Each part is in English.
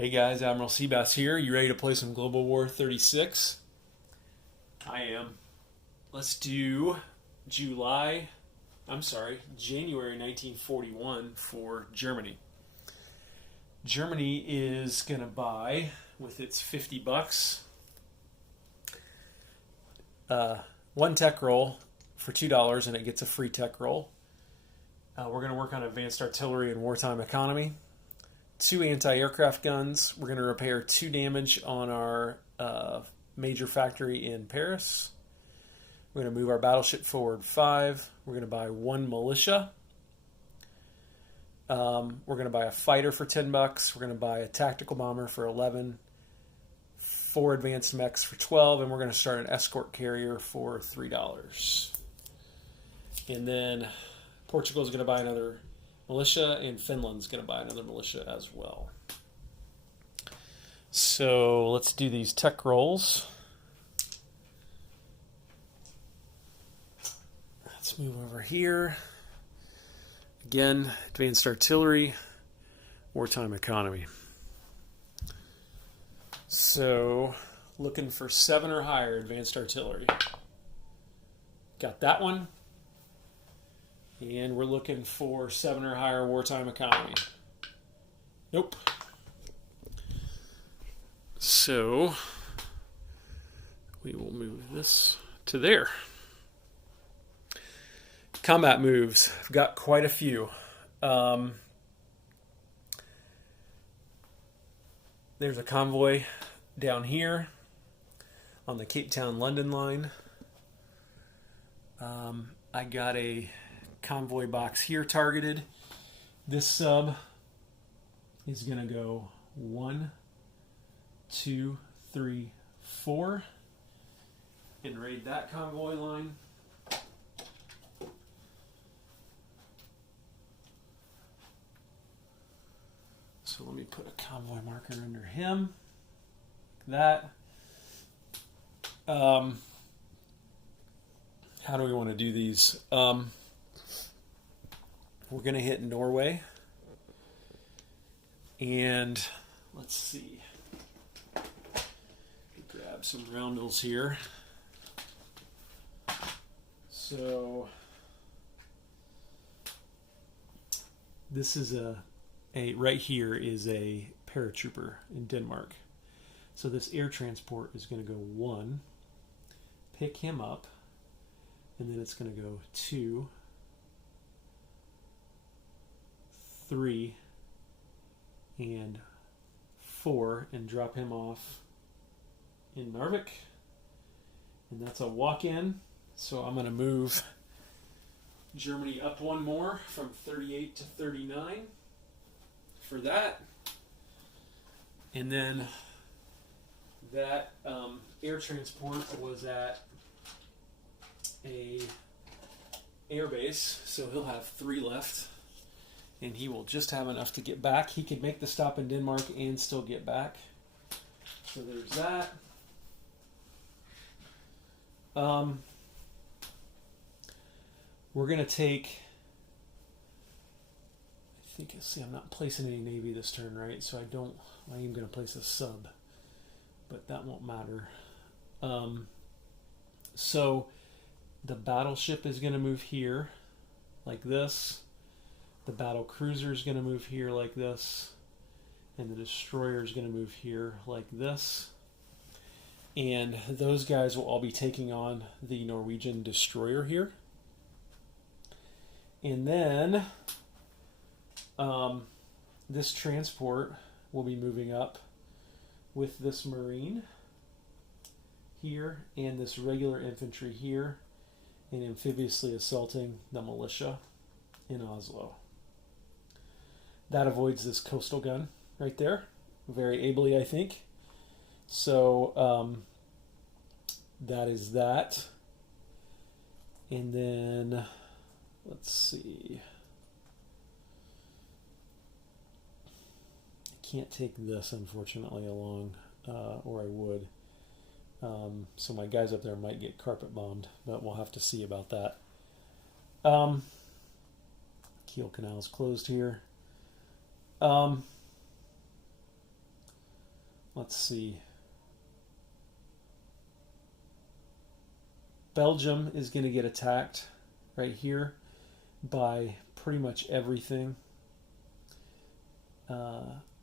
Hey guys, Admiral Seabass here. You ready to play some Global War 36? I am. Let's do January 1941 for Germany. Germany is going to buy, with its $50, one tech roll for $2, and it gets a free tech roll. We're going to work on advanced artillery and wartime economy. 2 anti-aircraft guns. We're going to repair 2 damage on our major factory in Paris. We're going to move our battleship forward 5. We're going to buy 1 militia. We're going to buy a fighter for $10. We're going to buy a tactical bomber for 11. 4 advanced mechs for 12, and we're going to start an escort carrier for $3. And then Portugal is going to buy another militia, and Finland's going to buy another militia as well. So let's do these tech rolls. Let's move over here. Again, advanced artillery, wartime economy. So looking for 7 or higher advanced artillery. Got that one. And we're looking for 7 or higher wartime economy. Nope. So we will move this to there. Combat moves. I've got quite a few. There's a convoy down here on the Cape Town-London line. I got a convoy box here targeted. This sub is going to go 1, 2, 3, 4 and raid that convoy line. So let me put a convoy marker under him. That. How do we want to do these? We're going to hit Norway. And let's see. Grab some Roundels here. So this is a right here is a paratrooper in Denmark. So this air transport is going to go 1, pick him up, and then it's going to go 2, 3, and 4, and drop him off in Narvik. And that's a walk-in. So I'm going to move Germany up 1 more from 38 to 39 for that. And then that air transport was at a air base, so he'll have 3 left. And he will just have enough to get back. He could make the stop in Denmark and still get back. So there's that. We're going to take... see, I'm not placing any Navy this turn, right? So I am going to place a sub. But that won't matter. So the battleship is going to move here like this. The battle cruiser is going to move here like this, and the destroyer is going to move here like this. And those guys will all be taking on the Norwegian destroyer here. And then this transport will be moving up with this Marine here and this regular infantry here, and amphibiously assaulting the militia in Oslo. That avoids this coastal gun right there, very ably, I think. So that is that. And then, let's see. I can't take this, unfortunately, along, or I would. So my guys up there might get carpet bombed, but we'll have to see about that. Kiel Canal is closed here. let's see. Belgium is going to get attacked right here by pretty much everything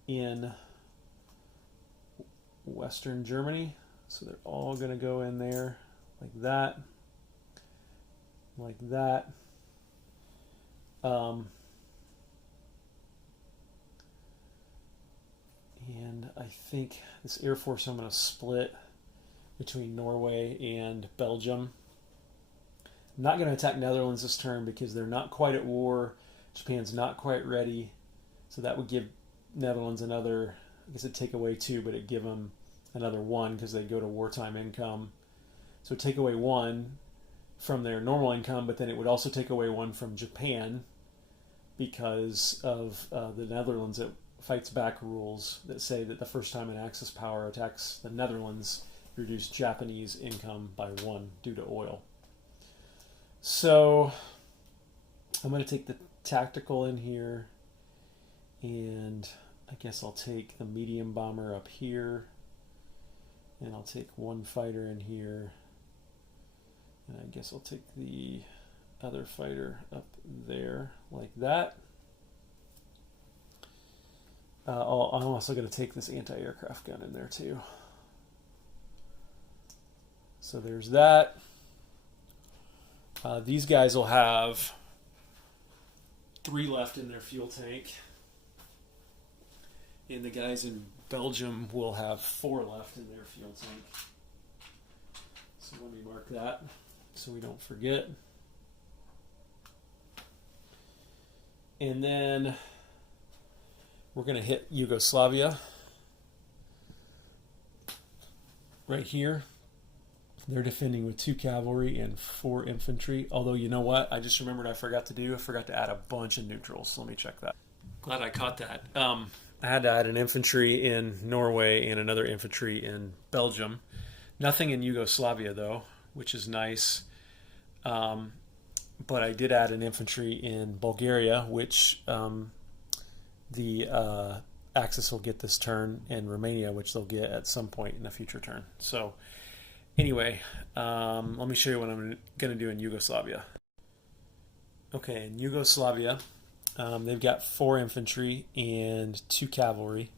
in Western Germany. So they're all going to go in there like that, like that. And I think this Air Force I'm going to split between Norway and Belgium. I'm not going to attack Netherlands this turn because they're not quite at war. Japan's not quite ready. So that would give Netherlands another, I guess it'd take away 2, but it'd give them another 1 because they go to wartime income. So take away 1 from their normal income, but then it would also take away 1 from Japan because of the Netherlands that fights back rules that say that the first time an Axis power attacks the Netherlands, reduce Japanese income by 1 due to oil. So I'm going to take the tactical in here, and I guess I'll take the medium bomber up here, and I'll take 1 fighter in here, and I guess I'll take the other fighter up there like that. I'm also going to take this anti-aircraft gun in there too. So there's that. These guys will have 3 left in their fuel tank. And the guys in Belgium will have 4 left in their fuel tank. So let me mark that so we don't forget. And then we're going to hit Yugoslavia right here. They're defending with 2 cavalry and 4 infantry. Although, you know what? I just remembered I forgot to add a bunch of neutrals. So let me check that. Glad I caught that. I had to add an infantry in Norway and another infantry in Belgium. Nothing in Yugoslavia, though, which is nice. But I did add an infantry in Bulgaria, which the Axis will get this turn, and Romania, which they'll get at some point in a future turn. So anyway, let me show you what I'm going to do in Yugoslavia. Okay, in Yugoslavia, they've got 4 infantry and 2 cavalry.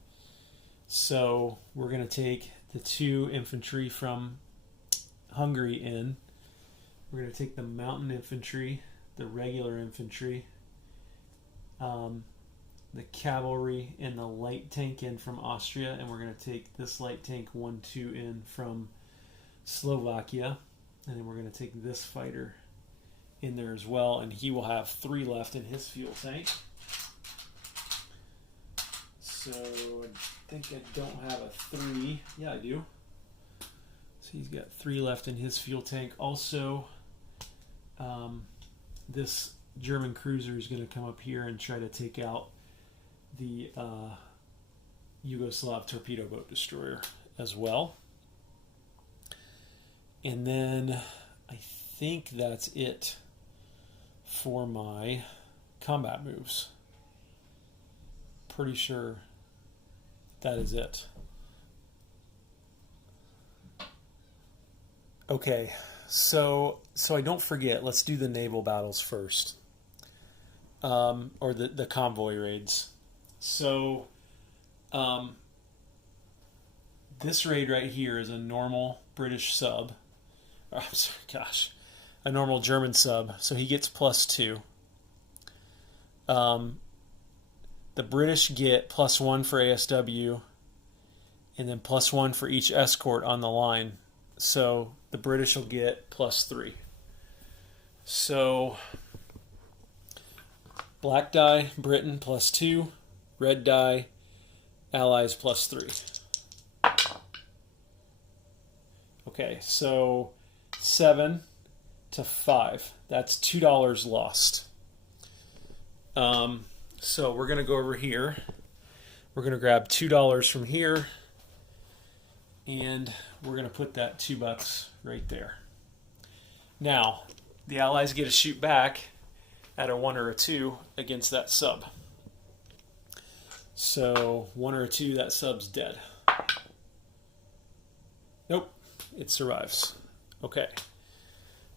So we're going to take the 2 infantry from Hungary in. We're going to take the mountain infantry, the regular infantry, the cavalry, and the light tank in from Austria. And we're going to take this light tank 1-2 in from Slovakia. And then we're going to take this fighter in there as well. And he will have 3 left in his fuel tank. So I think I don't have a 3. Yeah, I do. So he's got 3 left in his fuel tank. Also, this German cruiser is going to come up here and try to take out the Yugoslav torpedo boat destroyer as well. And then I think that's it for my combat moves. Pretty sure that is it. Okay, so I don't forget, let's do the naval battles first. Or the convoy raids. So this raid right here is a normal British sub. Oh, I'm sorry, gosh. A normal German sub. So he gets +2. The British get +1 for ASW, and then +1 for each escort on the line. So the British will get +3. So black die, Britain +2. Red die, Allies +3. Okay, so 7 to 5. That's $2 lost. So we're going to go over here. We're going to grab $2 from here, and we're going to put that $2 right there. Now, the Allies get to shoot back at a 1 or a 2 against that sub. So 1 or a 2, that sub's dead. Nope, it survives. Okay.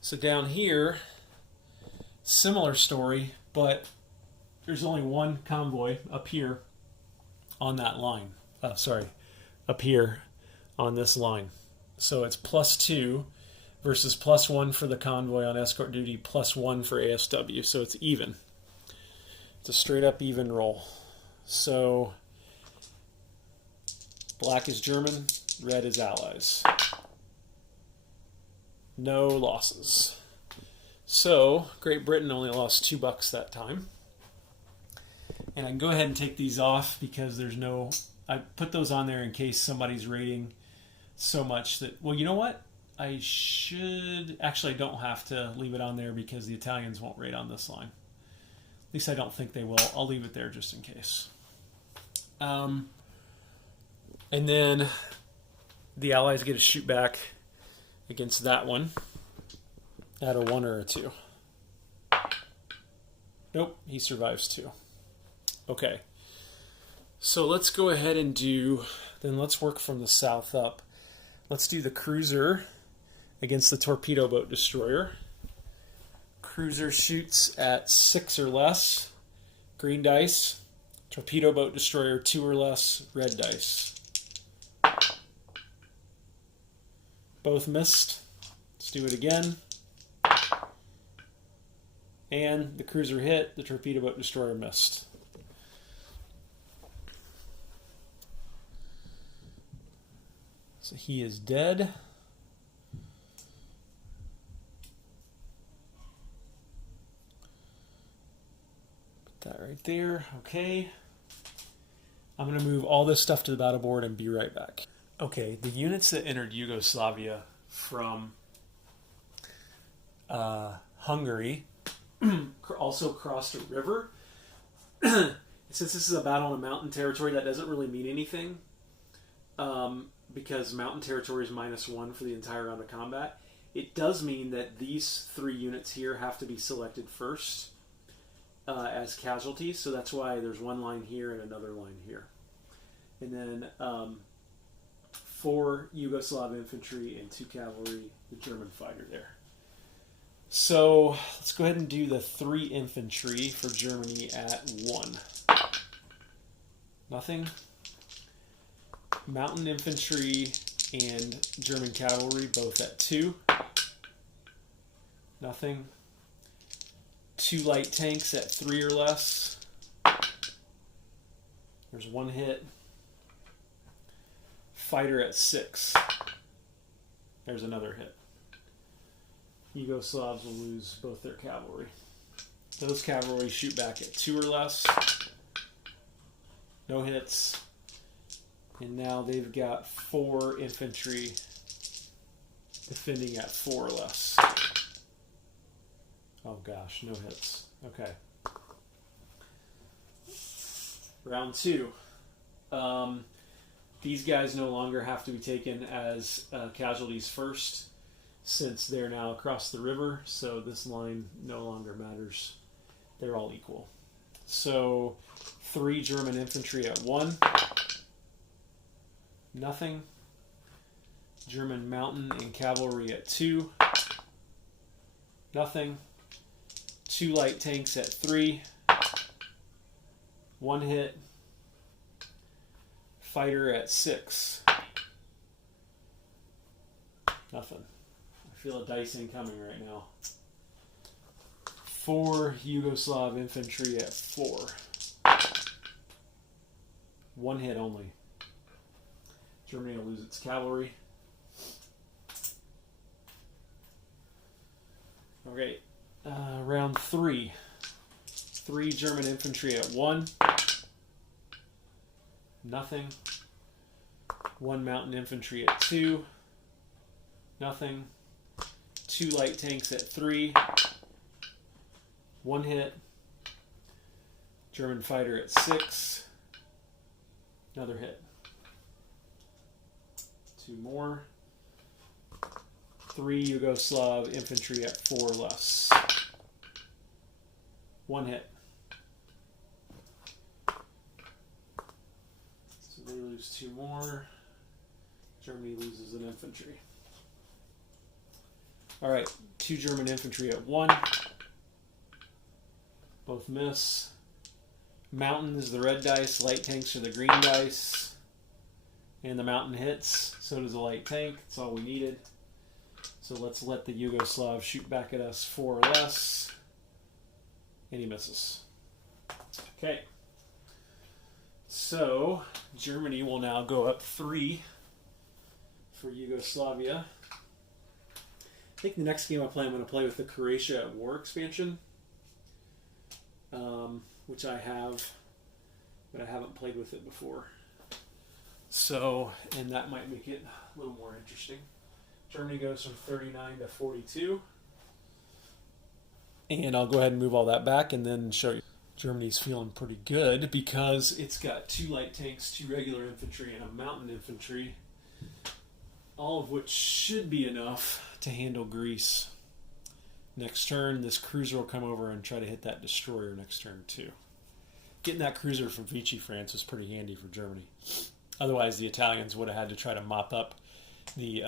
So down here, similar story, but there's only one convoy up here on that line. Up here on this line. So it's +2 versus +1 for the convoy on escort duty, +1 for ASW. So it's even. It's a straight up even roll. So black is German, red is Allies. No losses. So Great Britain only lost $2 that time. And I can go ahead and take these off because there's no... I put those on there in case somebody's rating so much that... Well, you know what? I should... Actually, I don't have to leave it on there because the Italians won't rate on this line. At least I don't think they will. I'll leave it there just in case. And then the Allies get a shoot back against that one at a 1 or a 2. Nope, he survives too. Okay. So let's go ahead and let's work from the south up. Let's do the cruiser against the torpedo boat destroyer. Cruiser shoots at 6 or less, green dice. Torpedo boat destroyer 2 or less, red dice. Both missed. Let's do it again. And the cruiser hit, the torpedo boat destroyer missed. So he is dead. Put that right there. Okay. I'm going to move all this stuff to the battle board and be right back. Okay, the units that entered Yugoslavia from Hungary also crossed a river. Since this is a battle in mountain territory, that doesn't really mean anything. Because mountain territory is -1 for the entire round of combat. It does mean that these 3 units here have to be selected first as casualties, so that's why there's one line here and another line here. And then 4 Yugoslav infantry and 2 cavalry, the German fighter there. So let's go ahead and do the 3 infantry for Germany at 1. Nothing. Mountain infantry and German cavalry both at 2. Nothing. 2 light tanks at 3 or less. There's 1 hit. Fighter at 6. There's another hit. Yugoslavs will lose both their cavalry. Those cavalry shoot back at 2 or less. No hits. And now they've got 4 infantry defending at 4 or less. Oh gosh, no hits. Okay. Round 2. These guys no longer have to be taken as casualties first, since they're now across the river, so this line no longer matters. They're all equal. So 3 German infantry at 1. Nothing. German mountain and cavalry at 2. Nothing. 2 light tanks at 3. 1 hit. Fighter at 6. Nothing. I feel a dice incoming right now. 4 Yugoslav infantry at 4. 1 hit only. Germany will lose its cavalry. Okay, round 3. 3 German infantry at 1. Nothing. 1 mountain infantry at 2. Nothing. 2 light tanks at 3. 1 hit. German fighter at 6. Another hit. 2 more. 3 Yugoslav infantry at 4 or less. 1 hit. So they lose 2 more. Germany loses an infantry. All right, 2 German infantry at 1. Both miss. Mountain is the red dice, light tanks are the green dice. And the mountain hits, so does the light tank. That's all we needed. So let's let the Yugoslav shoot back at us 4 or less. And he misses. Okay. So Germany will now go up 3 for Yugoslavia. I think the next game I play, I'm going to play with the Croatia at War expansion, which I have, but I haven't played with it before. So, and that might make it a little more interesting. Germany goes from 39 to 42. And I'll go ahead and move all that back and then show you. Germany's feeling pretty good because it's got 2 light tanks, 2 regular infantry, and a mountain infantry, all of which should be enough to handle Greece. Next turn, this cruiser will come over and try to hit that destroyer next turn too. Getting that cruiser from Vichy, France was pretty handy for Germany. Otherwise, the Italians would have had to try to mop up the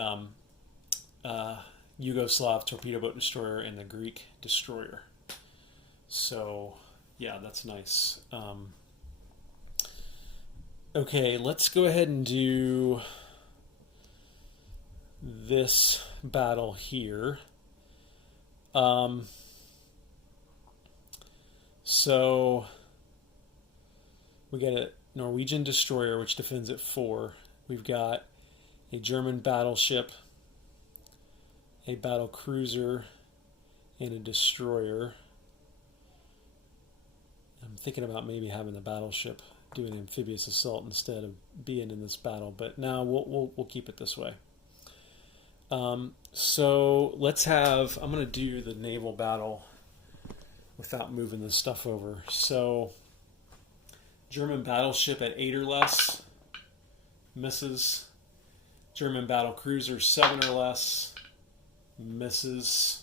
Yugoslav torpedo boat destroyer and the Greek destroyer. So, yeah, that's nice. Okay, let's go ahead and do this battle here. So we got a Norwegian destroyer which defends at 4. We've got a German battleship, a battle cruiser, and a destroyer. I'm thinking about maybe having the battleship do an amphibious assault instead of being in this battle, but now we'll keep it this way. So let's have, I'm going to do the naval battle without moving this stuff over. So German battleship at 8 or less, misses. German battle cruiser 7 or less, misses.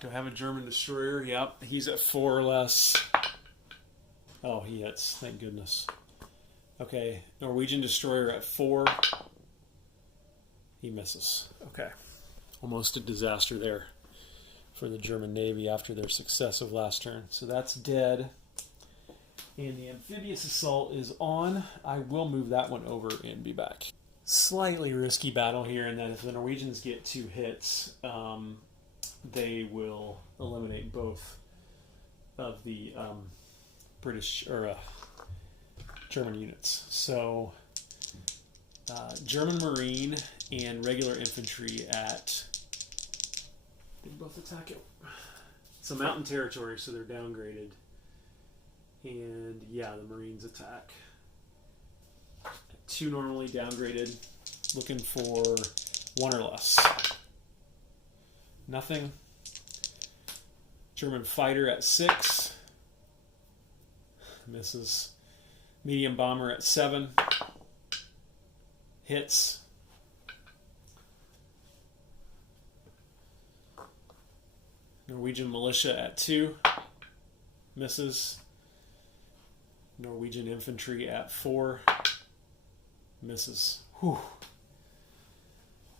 Do I have a German destroyer? Yep, he's at 4 or less. Oh, he hits, thank goodness. Okay, Norwegian destroyer at 4. He misses. Okay. Almost a disaster there for the German Navy after their success of last turn. So that's dead. And the amphibious assault is on. I will move that one over and be back. Slightly risky battle here in that if the Norwegians get 2 hits, they will eliminate both of the British or German units. So German Marine and regular infantry at, they both attack it. It's a mountain territory, so they're downgraded. And yeah, the Marines attack. 2 normally downgraded, looking for 1 or less. Nothing. German fighter at 6. Misses. Medium bomber at 7. Hits. Norwegian militia at 2. Misses. Norwegian infantry at 4. Misses. Whew.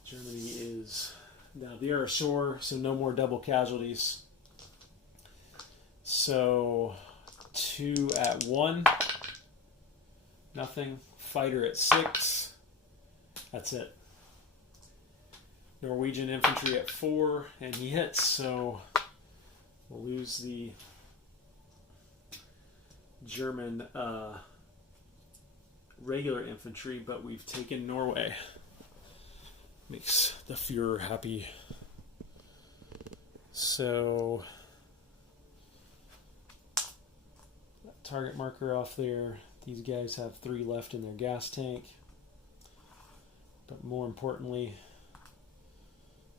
Germany is now they're ashore, so no more double casualties. So 2 at 1. Nothing. Fighter at 6. That's it. Norwegian infantry at 4, and he hits, so we'll lose the German regular infantry, but we've taken Norway. Makes the Führer happy. So target marker off there. These guys have 3 left in their gas tank. But more importantly,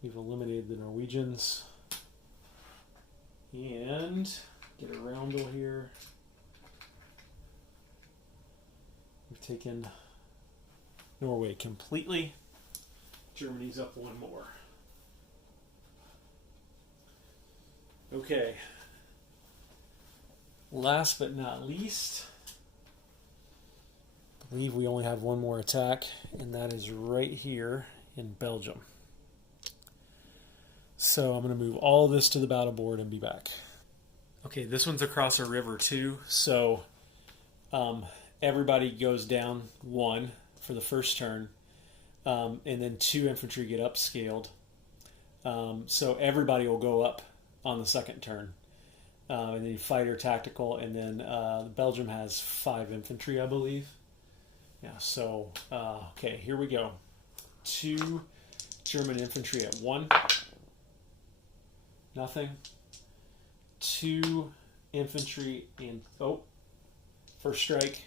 we've eliminated the Norwegians. And get a roundel here. We've taken Norway completely. Germany's up 1 more. Okay. Last but not least, I believe we only have one more attack, and that is right here in Belgium. So I'm going to move all of this to the battle board and be back. Okay, this one's across a river too, so everybody goes down 1 for the first turn, and then 2 infantry get upscaled. So everybody will go up on the second turn. And then fighter, tactical, and then Belgium has 5 infantry, I believe. Yeah, so, okay, here we go. 2 German infantry at 1. Nothing. 2 infantry in, first strike.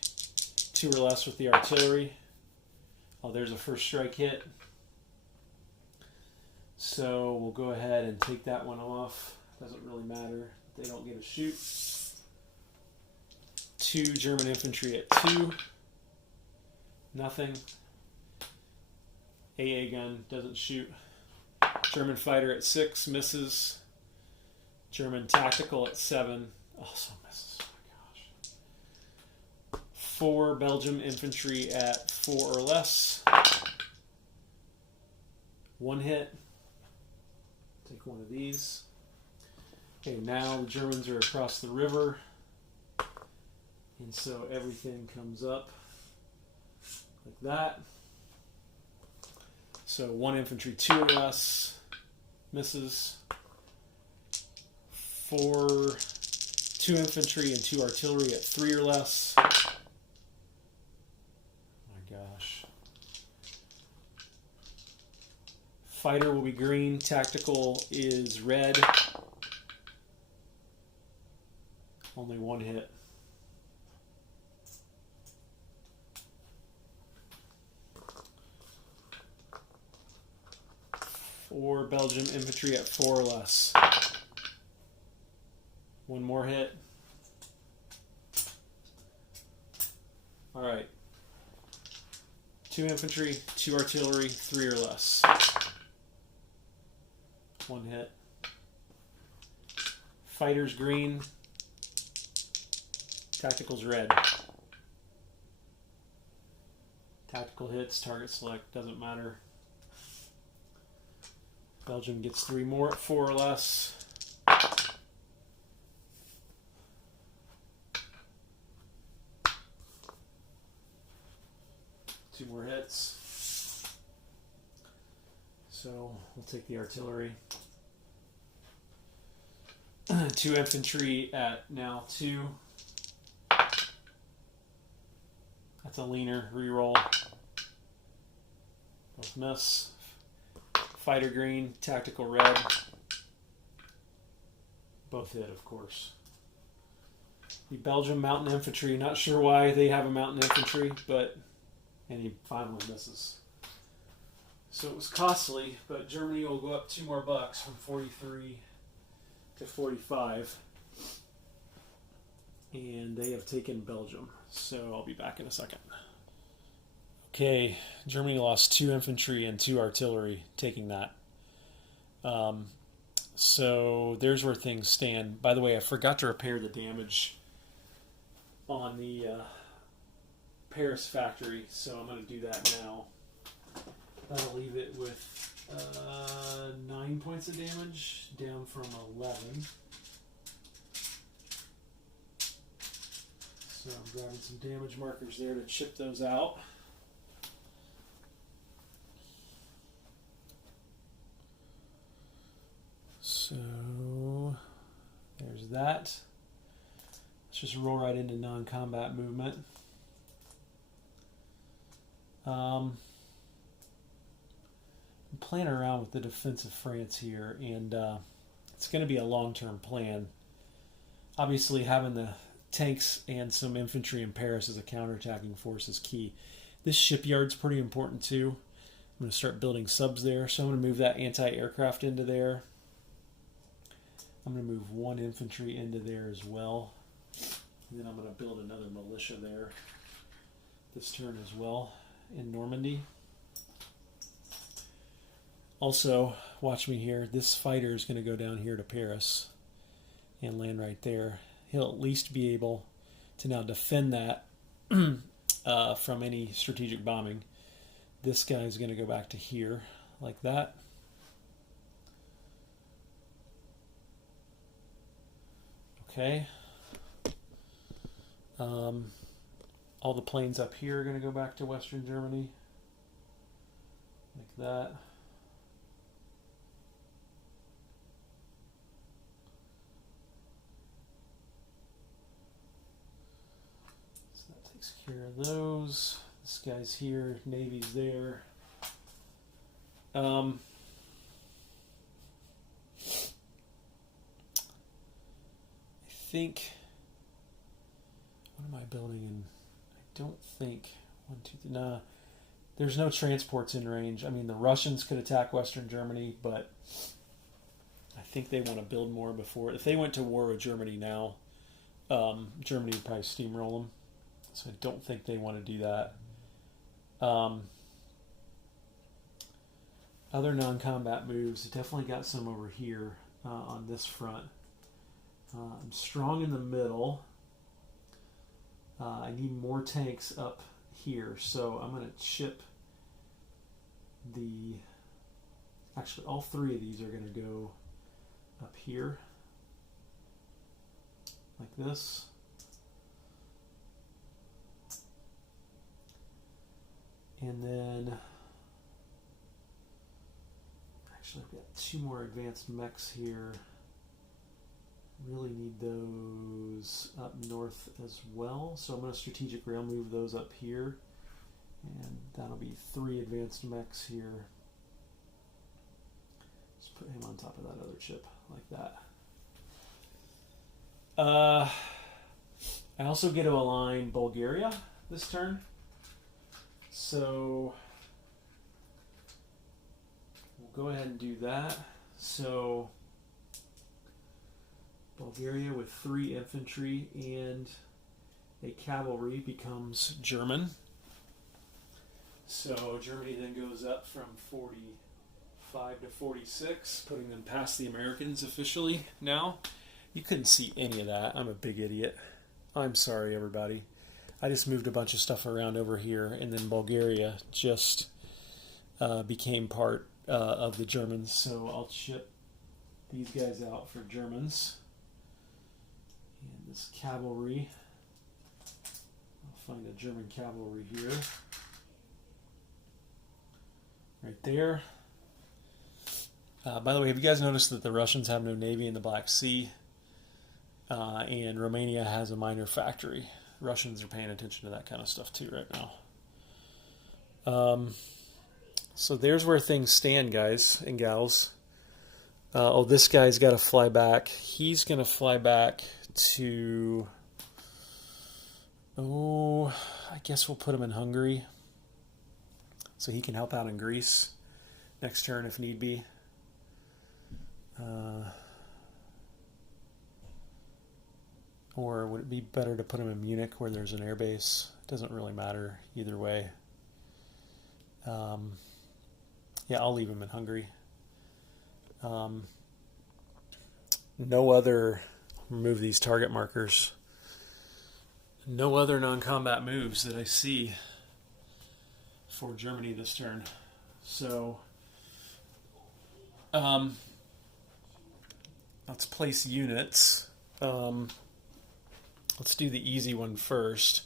2 or less with the artillery. Oh, there's a first strike hit. So we'll go ahead and take that one off. Doesn't really matter. They don't get a shoot. 2 German infantry at 2. Nothing. AA gun doesn't shoot. German fighter at 6 misses. German tactical at 7 also misses. Oh my gosh. 4 Belgium infantry at 4 or less. 1 hit. Take one of these. Okay, now the Germans are across the river, and so everything comes up like that. So 1 infantry, 2 or less, misses. 2 infantry and 2 artillery at 3 or less. Oh my gosh. Fighter will be green, tactical is red. Only 1 hit. Or Belgium infantry at 4 or less. 1 more hit. All right. 2 infantry, 2 artillery, 3 or less. 1 hit. Fighters green. Tactical's red. Tactical hits, target select, doesn't matter. Belgium gets 3 more at 4 or less. Two more hits. So we'll take the artillery. 2 infantry at now 2. That's a leaner reroll. Both miss. Fighter green, tactical red. Both hit, of course. The Belgium mountain infantry, not sure why they have a mountain infantry, but and he finally misses. So it was costly, but Germany will go up 2 more bucks from 43 to 45. And they have taken Belgium. So I'll be back in a second. Okay, Germany lost 2 infantry and 2 artillery, taking that. So there's where things stand. By the way, I forgot to repair the damage on the Paris factory, so I'm going to do that now. That'll leave it with 9 points of damage, down from 11. So I'm grabbing some damage markers there to chip those out. So there's that. Let's just roll right into non-combat movement. I'm playing around with the defense of France here, and it's going to be a long-term plan. Obviously, having the tanks and some infantry in Paris as a counterattacking force is key. This shipyard's pretty important too. I'm going to start building subs there, so I'm going to move that anti-aircraft into there. I'm going to move 1 infantry into there as well. And then I'm going to build another militia there this turn as well in Normandy. Also, watch me here. This fighter is going to go down here to Paris and land right there. He'll at least be able to now defend that from any strategic bombing. This guy is going to go back to here, like that. Okay. All the planes up here are going to go back to Western Germany, like that. So that takes care of those. This guy's here, Navy's there. I think, what am I building in? I don't think, nah, there's no transports in range. I mean, the Russians could attack Western Germany, but I think they want to build more before. If they went to war with Germany now, Germany would probably steamroll them. So I don't think they want to do that. Other non-combat moves, definitely got some over here on this front. I'm strong in the middle. I need more tanks up here, so I'm going to chip the... Actually, all three of these are going to go up here, like this. And then... Actually, I've got two more advanced mechs here. Really need those up north as well. So I'm going to strategic rail move those up here. And that'll be 3 advanced mechs here. Just put him on top of that other chip, like that. I also get to align Bulgaria this turn. So we'll go ahead and do that. So Bulgaria with 3 infantry and a cavalry becomes German. So Germany then goes up from 45 to 46, putting them past the Americans officially now. You couldn't see any of that. I'm a big idiot. I'm sorry, everybody. I just moved a bunch of stuff around over here, and then Bulgaria just became part of the Germans. So I'll ship these guys out for Germans. And this cavalry, I'll find a German cavalry here. Right there. By the way, have you guys noticed that the Russians have no navy in the Black Sea? And Romania has a minor factory. Russians are paying attention to that kind of stuff too right now. So there's where things stand, guys and gals. Oh, this guy's got to fly back. He's going to fly back to... Oh, I guess we'll put him in Hungary. So he can help out in Greece next turn if need be. Or would it be better to put him in Munich where there's an air base? It doesn't really matter either way. Yeah, I'll leave him in Hungary. No other... Remove these target markers. No other non-combat moves that I see for Germany this turn. So, let's place units. Let's do the easy one first.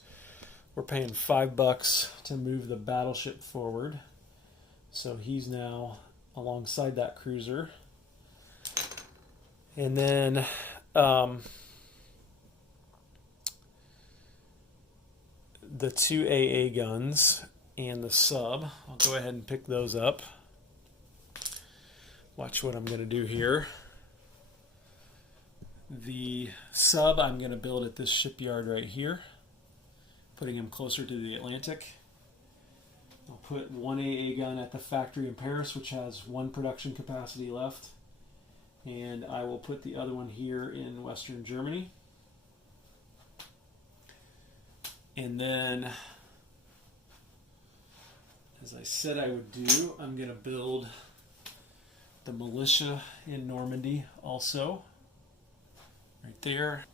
We're paying $5 to move the battleship forward. So he's now alongside that cruiser. And then the 2 AA guns and the sub, I'll go ahead and pick those up. Watch what I'm going to do here. The sub I'm going to build at this shipyard right here, putting him closer to the Atlantic. I'll put 1 AA gun at the factory in Paris, which has 1 production capacity left. And I will put the other one here in Western Germany. And then, as I said I would do, I'm going to build the militia in Normandy also. Right there.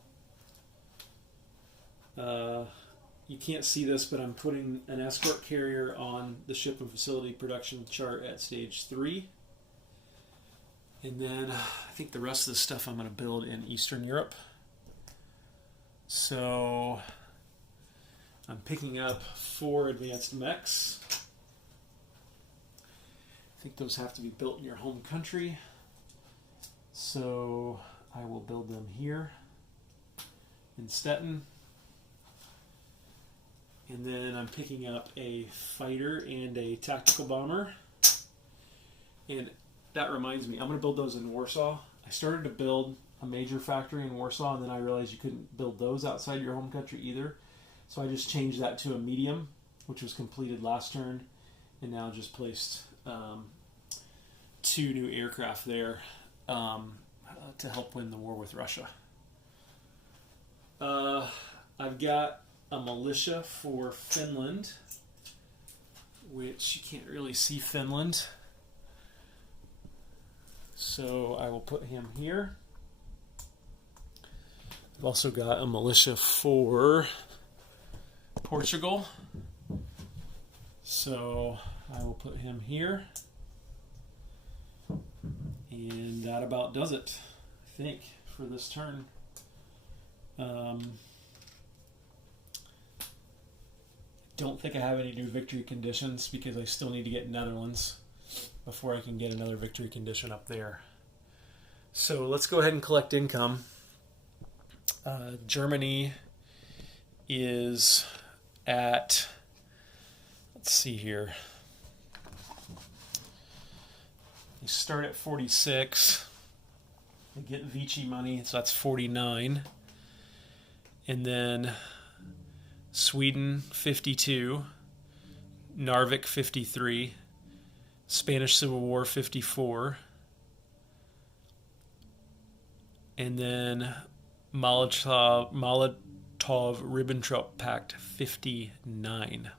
you can't see this, but I'm putting an escort carrier on the ship and facility production chart at stage 3. And then I think the rest of the stuff I'm going to build in Eastern Europe. So I'm picking up 4 advanced mechs. I think those have to be built in your home country. So I will build them here in Stettin. And then I'm picking up a fighter and a tactical bomber. And that reminds me, I'm going to build those in Warsaw. I started to build a major factory in Warsaw, and then I realized you couldn't build those outside your home country either. So I just changed that to a medium, which was completed last turn, and now just placed 2 new aircraft there to help win the war with Russia. I've got a militia for Finland, which you can't really see Finland. So I will put him here. I've also got a militia for Portugal. So I will put him here. And that about does it, I think, for this turn. Don't think I have any new victory conditions because I still need to get Netherlands before I can get another victory condition up there. So let's go ahead and collect income. Germany is at, let's see here. They start at 46. They get Vichy money, so that's 49. And then Sweden, 52. Narvik, 53. Spanish Civil War, 54. And then Molotov-Ribbentrop Pact, 59.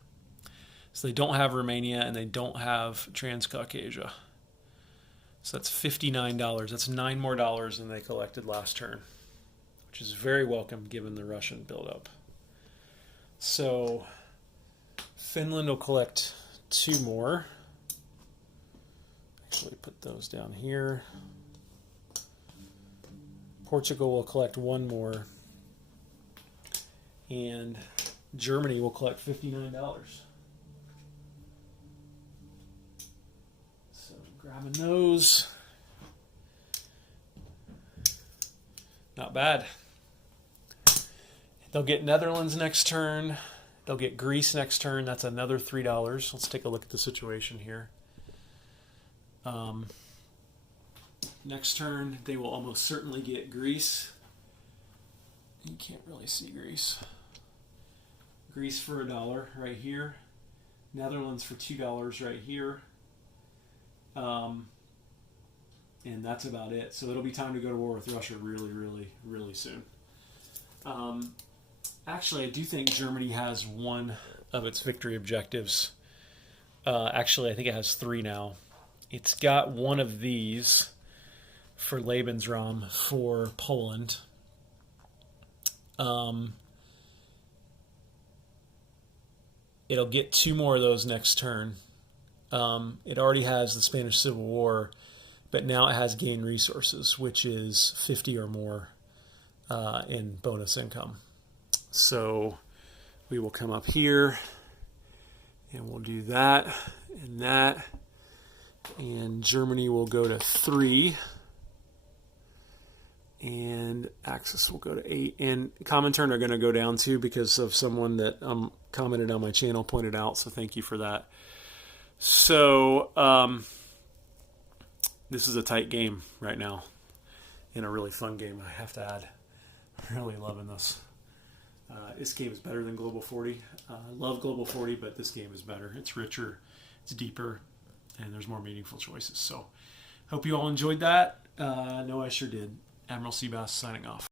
So they don't have Romania and they don't have Transcaucasia. So that's $59. That's $9 more than they collected last turn, which is very welcome given the Russian buildup. So Finland will collect 2 more. Actually, put those down here. Portugal will collect 1 more. And Germany will collect $59. So grabbing those. Not bad. They'll get Netherlands next turn. They'll get Greece next turn. That's another $3. Let's take a look at the situation here. Next turn, they will almost certainly get Greece. You can't really see Greece. Greece for $1 right here. Netherlands for $2 right here. And that's about it. So it'll be time to go to war with Russia really, really, really soon. Actually, I do think Germany has one of its victory objectives. Actually, I think it has 3 now. It's got one of these for Lebensraum for Poland. It'll get 2 more of those next turn. It already has the Spanish Civil War, but now it has gain resources, which is 50 or more in bonus income. So we will come up here and we'll do that and that. And Germany will go to 3. And Axis will go to 8. And Comintern are going to go down too because of someone that commented on my channel pointed out. So thank you for that. So this is a tight game right now. And a really fun game, I have to add. Really loving this. This game is better than Global 40. I love Global 40, but this game is better. It's richer, it's deeper, and there's more meaningful choices. So hope you all enjoyed that. I know I sure did. Admiral Seabass signing off.